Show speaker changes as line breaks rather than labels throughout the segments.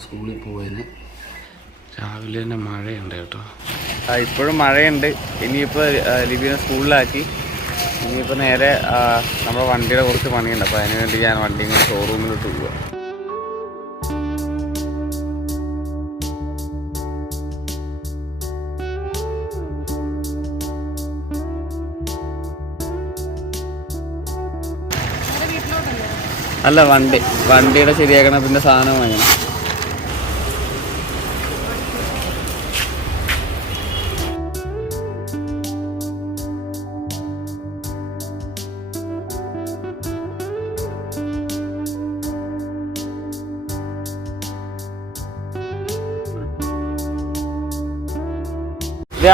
സ്കൂളിൽ പോയതിന് രാവിലെ തന്നെ മഴയുണ്ട് കേട്ടോ.
ഇപ്പോഴും മഴയുണ്ട്. ഇനിയിപ്പോൾ ലിബിനെ സ്കൂളിലാക്കി. ഇനിയിപ്പോൾ നേരെ ആ, നമ്മുടെ വണ്ടിയുടെ കുറച്ച് പണിയുണ്ട്. അപ്പോൾ അതിനുവേണ്ടി ഞാൻ വണ്ടി ഇങ്ങനെ ഷോറൂമിലോട്ട് പോവുക അല്ല വണ്ടി. വണ്ടിയുടെ ശരിയാക്കണ പിന്നെ സാധനം വാങ്ങണം.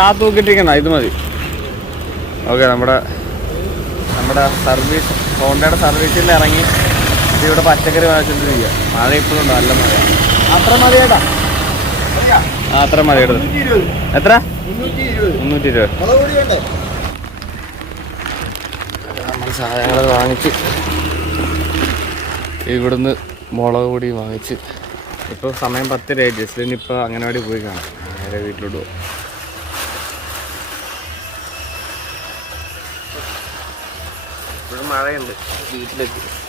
ആ തൂക്കിട്ടിരിക്കണ ഇത് മതി. ഓക്കെ നമ്മുടെ നമ്മുടെ സർവീസ് ഹോണ്ടയുടെ സർവീസിൽ ഇറങ്ങി ഇത് ഇവിടെ പച്ചക്കറി വാങ്ങിച്ചിട്ടിരിക്കുക മഴ ഇപ്പോഴും ഉണ്ടോ നല്ല മഴ അത്ര മതിയേട്ടാ. ആ അത്ര മതി എടുത്ത് എത്ര? മുന്നൂറ്റി ഇരുപത്
നമ്മൾ സാധനങ്ങൾ വാങ്ങിച്ച് ഇവിടുന്ന് മുളക് പൊടി വാങ്ങിച്ച്.
ഇപ്പോൾ സമയം പത്തരയായി ജസ്റ്റിനിപ്പോൾ അങ്ങനെ വേണ്ടി പോയി കാണാം. നേരെ വീട്ടിലോട്ട് പോകും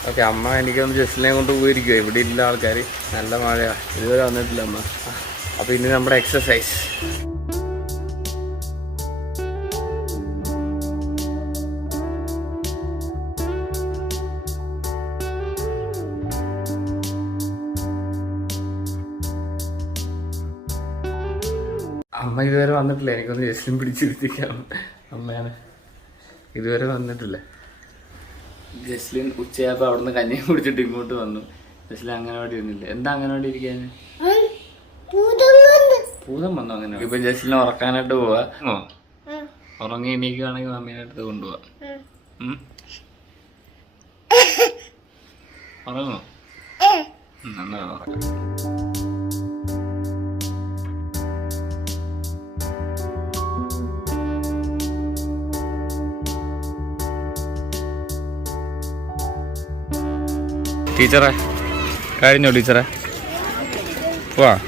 ഓക്കെ അമ്മ എനിക്കൊന്ന് ജസ്റ്റിനെ കൊണ്ട് പോയിരിക്കുക ഇവിടെ ഇല്ല ആൾക്കാർ നല്ല മഴയാ. ഇതുവരെ വന്നിട്ടില്ല അമ്മ. അപ്പോൾ ഇനി നമ്മുടെ എക്സസൈസ് അമ്മ ഇതുവരെ വന്നിട്ടില്ല. എനിക്കൊന്ന് ജസ്റ്റിനും പിടിച്ചിരുത്തിക്കാം അമ്മയാണ്. ഇതുവരെ വന്നിട്ടില്ല. ജസ്ലിൻ ഉച്ചയായപ്പോൾ അവിടുന്ന് കഞ്ഞി കുടിച്ചിട്ട് ഇങ്ങോട്ട് വന്നു. ജസ്ലിൻ അംഗനവാടി ഇരുന്നില്ല എന്താ അംഗനവാടി ഇരിക്കാൻ ഭൂതം വന്നു അങ്ങനെ ഇപ്പൊ ജസ്ലിൻ ഉറക്കാനായിട്ട് പോവാ. ഉറങ്ങി എണീക്കുകയാണെങ്കിൽ മമ്മീനെ അടുത്ത് കൊണ്ടുപോവാ? ഉറങ്ങോ എന്നാ ഉറക്കാം. ടീച്ചറെ. കഴിഞ്ഞോ ടീച്ചറെ. പോവാ.